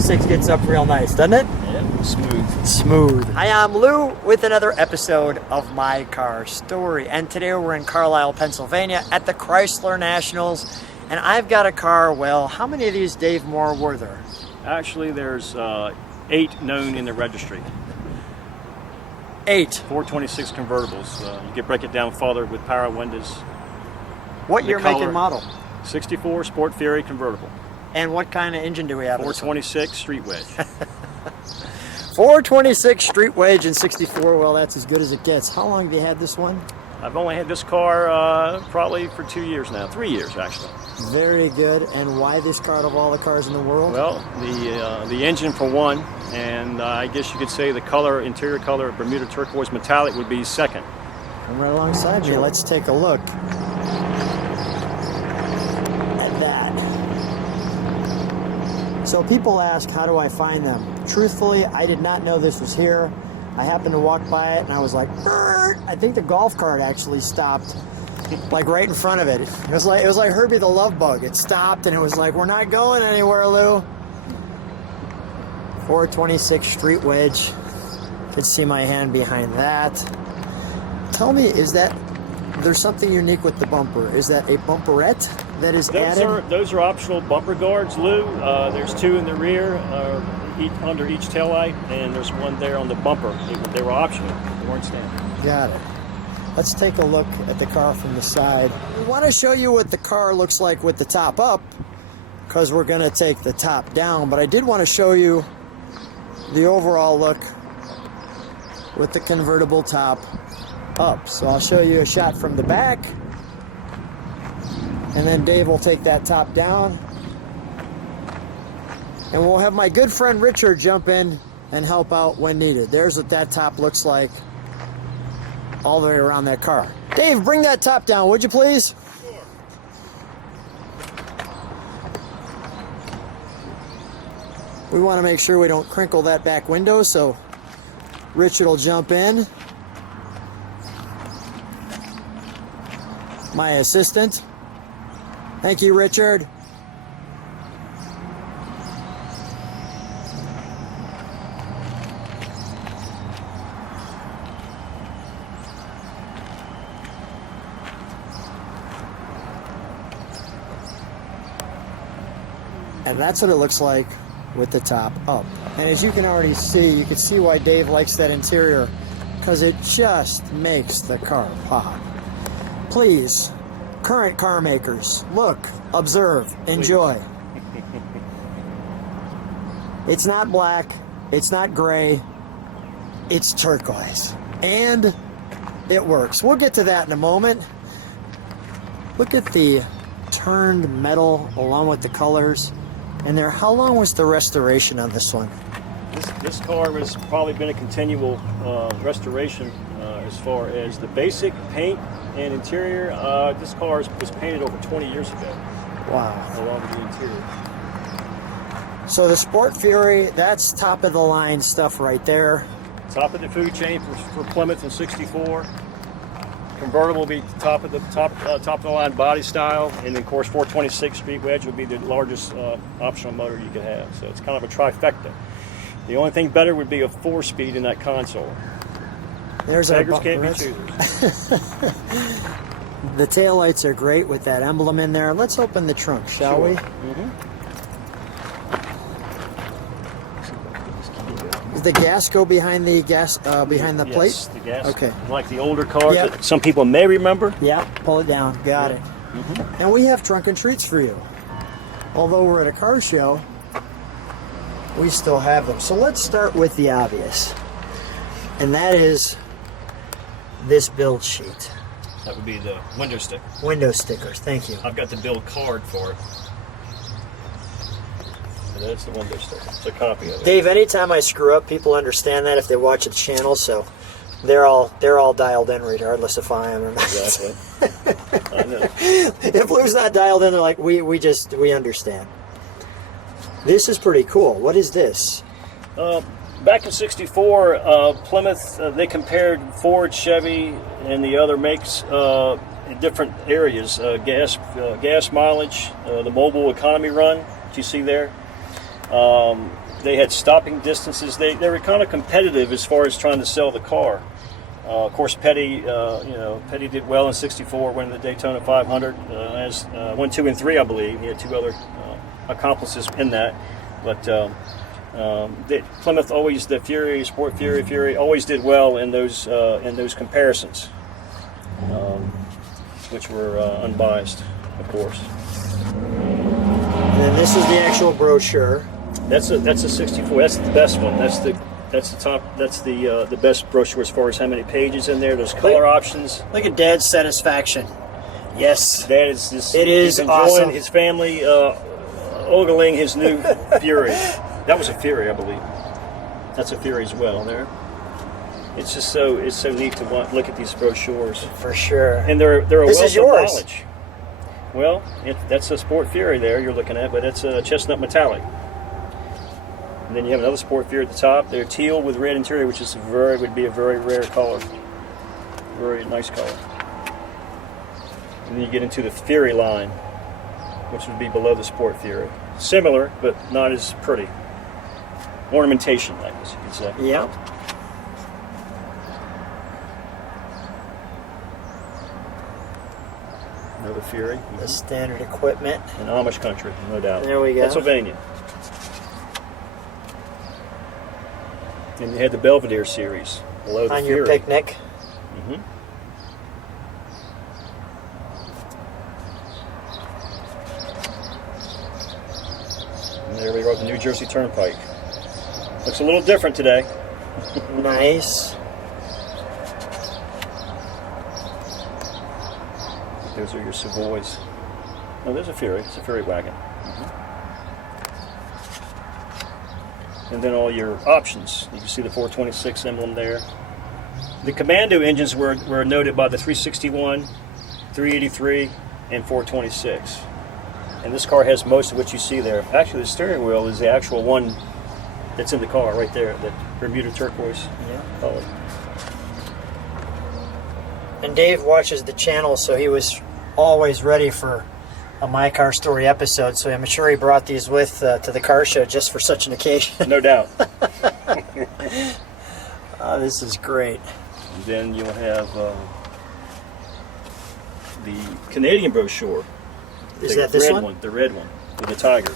426 gets up real nice, doesn't it? Yeah, smooth. Smooth. Hi, I'm Lou with another episode of My Car Story. And today we're in Carlisle, Pennsylvania at the Chrysler Nationals. And I've got a car, well, how many of these, Dave Moore, were there? Actually, there's 8 known in the registry. 8. 426 convertibles. You can break it down further with power windows. What year, make, and model? 64 Sport Fury Convertible. And what kind of engine do we have? 426 Street Wedge. 426 Street Wedge and 64, well, that's as good as it gets. How long have you had this one? I've only had this car probably for 2 years now. 3 years, actually. Very good. And why this car out of all the cars in the world? Well, the engine for one, and I guess you could say the color, interior color, Bermuda turquoise metallic would be second. Come right alongside me. Let's take a look at that. So people ask, how do I find them? Truthfully, I did not know this was here. I happened to walk by it and I was like, "Brr!" I think the golf cart actually stopped like right in front of it. It was like Herbie the Love Bug. It stopped and it was like, we're not going anywhere, Lou. 426 Street Wedge. Could see my hand behind that. Tell me, there's something unique with the bumper? Is that a bumperette that is added? Those are optional bumper guards, Lou. There's 2 in the rear, under each taillight, and there's one there on the bumper. They were optional. They weren't standard. Got it. Let's take a look at the car from the side. We want to show you what the car looks like with the top up, because we're going to take the top down, but I did want to show you the overall look with the convertible top up. So I'll show you a shot from the back, and then Dave will take that top down, and we'll have my good friend Richard jump in and help out when needed. There's what that top looks like all the way around that car. Dave, bring that top down, would you please? Sure. We want to make sure we don't crinkle that back window, so Richard will jump in. My assistant. Thank you, Richard. And that's what it looks like with the top up. And as you can already see, you can see why Dave likes that interior, because it just makes the car pop. Please, current car makers, look, observe, enjoy. It's not black, it's not gray, it's turquoise. And it works. We'll get to that in a moment. Look at the turned metal along with the colors. And there, how long was the restoration on this one? This car has probably been a continual restoration as far as the basic paint and interior. This car was painted over 20 years ago. Wow. Along with the interior. So the Sport Fury, that's top of the line stuff right there. Top of the food chain for Plymouth and 64. Convertible will be top of the line body style, and then of course 426 Street Wedge would be the largest optional motor you could have. So it's kind of a trifecta. The only thing better would be a 4-speed in that console. There's Beggars can't be choosers. The taillights are great with that emblem in there. Let's open the trunk, shall we? Mm-hmm. Does the gas go behind the behind the plate? Yes, the gas. Okay. Like the older cars Yep. that some people may remember. Yeah, pull it down. Got it. Mm-hmm. And we have trunk and treats for you. Although we're at a car show, we still have them. So let's start with the obvious. And that is this build sheet. That would be the window sticker. Window stickers, thank you. I've got the build card for it. So that's the window sticker. It's a copy of it. Dave, anytime I screw up, people understand that if they watch the channel, so they're all dialed in regardless if I am or not. Exactly. I know. If Lou's not dialed in, they're like, we understand. This is pretty cool. What is this? Back in '64, Plymouth, they compared Ford, Chevy, and the other makes in different areas. Gas mileage, the mobile economy run, that you see there. They had stopping distances. They were kind of competitive as far as trying to sell the car. Of course, Petty, Petty did well in '64, winning the Daytona 500 as 1, 2, and 3, I believe. He had 2 other accomplices in that, but Plymouth always, the Fury, Sport Fury, always did well in those comparisons, which were unbiased, of course. And then this is the actual brochure. That's a '64. That's the best one. That's the top. That's the best brochure as far as how many pages in there. There's color options. Look at Dad's satisfaction. Yes. Dad is just, it is he's enjoying awesome. His family ogling his new Fury. That was a Fury, I believe. That's a Fury as well. There. It's just so neat to look at these brochures. For sure. And they're a This wealth is yours. of knowledge. Well, that's a Sport Fury there you're looking at, but it's a chestnut metallic. And then you have another Sport Fury at the top. They're teal with red interior, which is would be a very rare color. Very nice color. And then you get into the Fury line, which would be below the Sport Fury. Similar, but not as pretty. Ornamentation, I guess you could say. Yeah. Another Fury. The standard equipment. In Amish country, no doubt. There we go. Pennsylvania. And you had the Belvedere series below the On Fury. your picnic. Mm-hmm. And there we are at the New Jersey Turnpike. Looks a little different today. Nice. Those are your Savoys. Oh, there's a Fury. It's a Fury wagon. Mm-hmm. And then all your options. You can see the 426 emblem there. The Commando engines were noted by the 361, 383, and 426. And this car has most of what you see there. Actually, the steering wheel is the actual one that's in the car right there, that Bermuda turquoise color. And Dave watches the channel, so he was always ready for a My Car Story episode, so I'm sure he brought these with to the car show just for such an occasion. No doubt. Oh, this is great. And then you'll have the Canadian brochure. Is that this one? The red one with the tiger.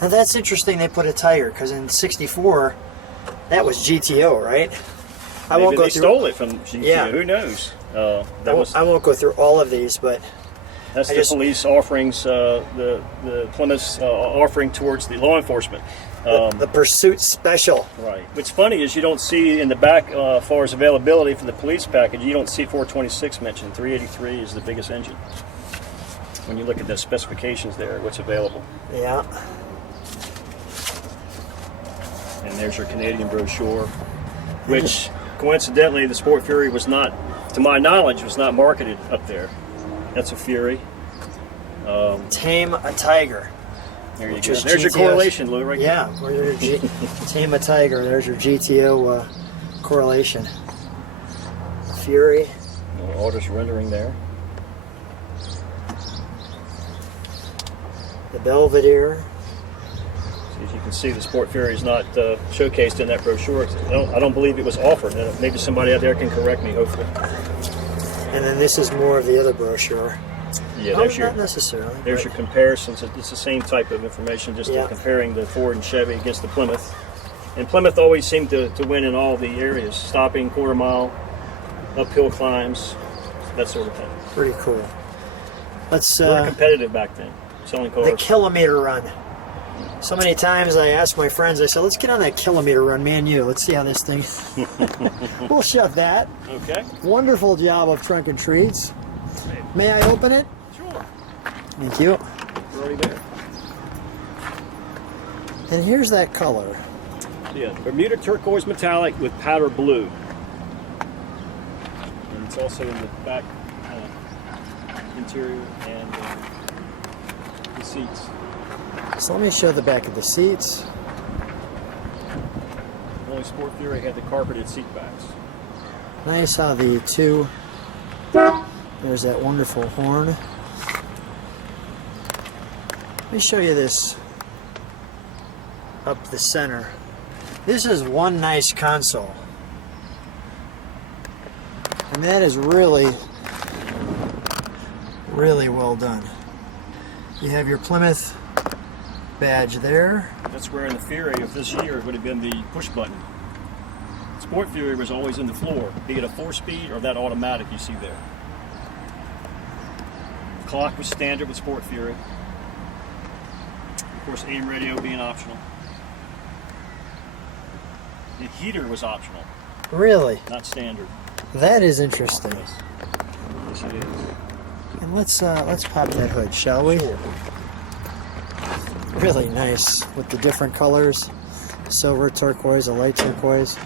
Now that's interesting they put a tiger, because in '64, that was GTO, right? I won't Maybe go they through. stole it from GTO. Yeah. Who knows? I won't go through all of these, but that's the police offerings, the Plymouth's offering towards the law enforcement. The Pursuit Special. Right. What's funny is you don't see in the back, as far as availability for the police package, you don't see 426 mentioned. 383 is the biggest engine. When you look at the specifications there, what's available. Yeah. And there's your Canadian brochure, which coincidentally the Sport Fury was not, to my knowledge, was not marketed up there. That's a Fury. Tame a Tiger. There you go. Just There's your GTOs. correlation, Lou, right Yeah, Tame a Tiger. There's your GTO correlation. Fury. there. Orders rendering there. The Belvedere. As you can see, the Sport Fury is not showcased in that brochure. I don't believe it was offered. Maybe somebody out there can correct me, hopefully. And then this is more of the other brochure. Yeah, Not necessarily. There's your comparisons. It's the same type of information, just comparing the Ford and Chevy against the Plymouth. And Plymouth always seemed to win in all the areas, stopping, quarter mile, uphill climbs, that sort of thing. Pretty cool. Let's Very competitive back then, selling cars. the kilometer run. So many times I ask my friends, I said, let's get on that kilometer run, me and you. Let's see how this thing... We'll shut that. Okay. Wonderful job of Trunk and Treats. May I open it? Sure. Thank you. We're already there. And here's that color. Yeah, Bermuda turquoise metallic with powder blue. And it's also in the back interior and the seats. So let me show the back of the seats. Only Sport Fury had the carpeted seat backs. Nice how the two... There's that wonderful horn. Let me show you this up the center. This is one nice console. And that is really, really well done. You have your Plymouth badge there. That's where in the Fury of this year would have been the push button. Sport Fury was always in the floor, be it a 4-speed or that automatic you see there. The clock was standard with Sport Fury. Of course, AM radio being optional. The heater was optional, Really? not standard. That is interesting. Yes, yes it is. And let's pop that hood, shall we? Sure. Really nice with the different colors. Silver turquoise, a light turquoise.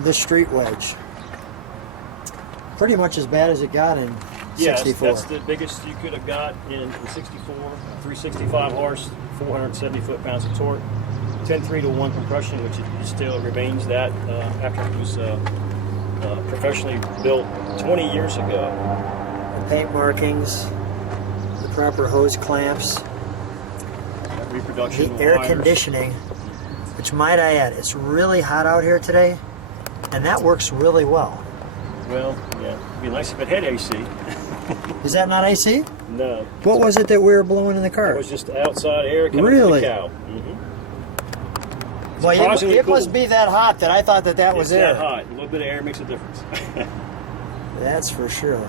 The Street Wedge. Pretty much as bad as it got in 64. Yes, that's the biggest you could have got in the 64. 365 horse, 470 foot-pounds of torque. 10-3-1 compression, which it still remains that after it was professionally built 20 years ago. The paint markings, the proper hose clamps, Reproduction the air wires. conditioning, which might I add, it's really hot out here today, and that works really well. Well, yeah, it'd be nice if it had AC. Is that not AC? No, What was it that we were blowing in the it car? was just outside air coming Really? from the cow. Well, surprisingly it must cool. be that hot that I thought that was It's air. that hot. A little bit of air makes a difference. That's for sure.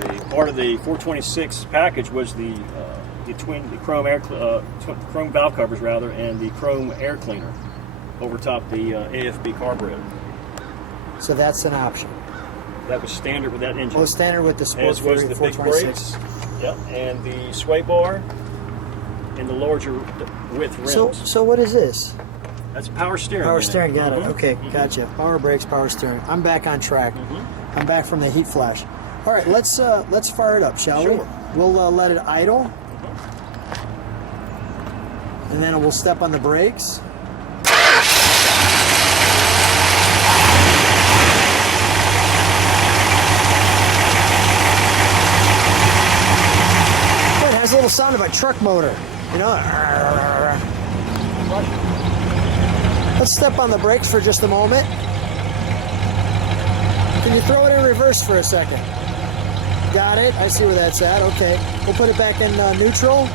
The part of the 426 package was the chrome air chrome valve covers rather, and the chrome air cleaner over top the AFB carburetor. So that's an option. That was standard with that engine. Well, standard with the Sport As was Fury the big 426. brakes. Yep, and the sway bar and the larger width rims. So what is this? That's power steering. Power unit. steering, got it. Mhm. Okay, Mhm. gotcha. Power brakes, power steering. I'm back on track. Mhm. I'm back from the heat flash. All right, let's fire it up, shall we? Sure. We'll let it idle, and then we'll step on the brakes. It has a little sound of a truck motor, you know. Let's step on the brakes for just a moment. Can you throw it in reverse for a second? Got it. I see where that's at. Okay. We'll put it back in neutral.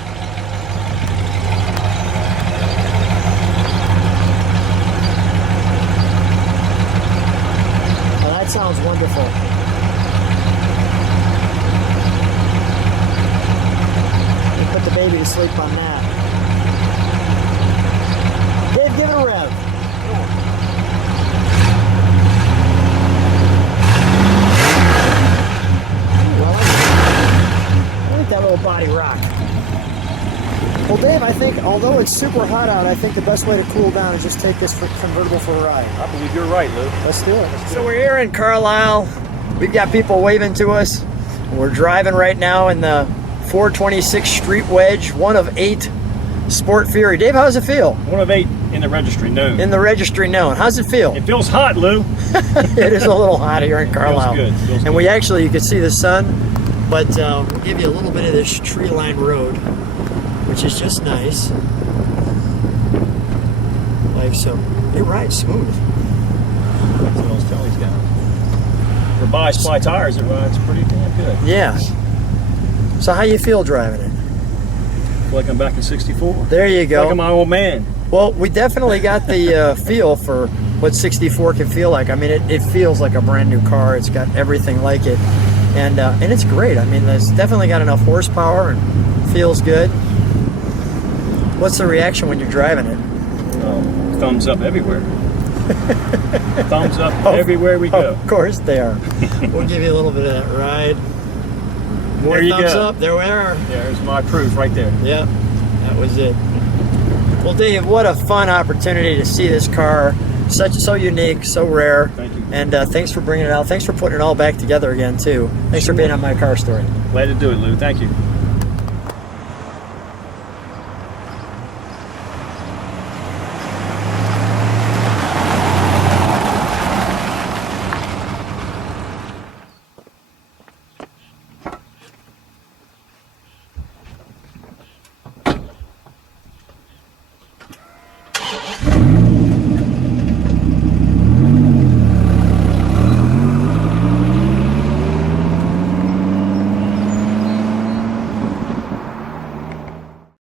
Oh, that sounds wonderful. We'll put the baby to sleep on that. Dave, give it a rev. That little body rock. Well, Dave, I think although it's super hot out, I think the best way to cool down is just take this convertible for a ride. I believe you're right, Lou. Let's do it. So we're here in Carlisle. We've got people waving to us. We're driving right now in the 426 Street Wedge, one of 8 Sport Fury. Dave, how does it feel? One of 8 in the registry, known. In the registry known. How's it feel? It feels hot, Lou. It is a little hot here in Carlisle. Feels good. Feels And good. we actually, you can see the sun, but we'll give you a little bit of this tree-lined road, which is just nice. Like so. It rides smooth. That's what those Telly's got. For bi-sply tires, it rides pretty damn good. Yeah. So how you feel driving it? Feel like I'm back in 64. There you go. Like I'm my old man. Well, we definitely got the feel for what 64 can feel like. I mean, it feels like a brand new car. It's got everything like it. And it's great. I mean, it's definitely got enough horsepower and feels good. What's the reaction when you're driving it? Thumbs up everywhere. Thumbs up everywhere we go. Of course they are. We'll give you a little bit of that ride. More There you thumbs go. up. There we are. There's my proof right there. Yep, that was it. Well, Dave, what a fun opportunity to see this car. So unique, so rare. Thank you. And thanks for bringing it out. Thanks for putting it all back together again, too. Thanks for being on My Car Story. Glad to do it, Lou. Thank you.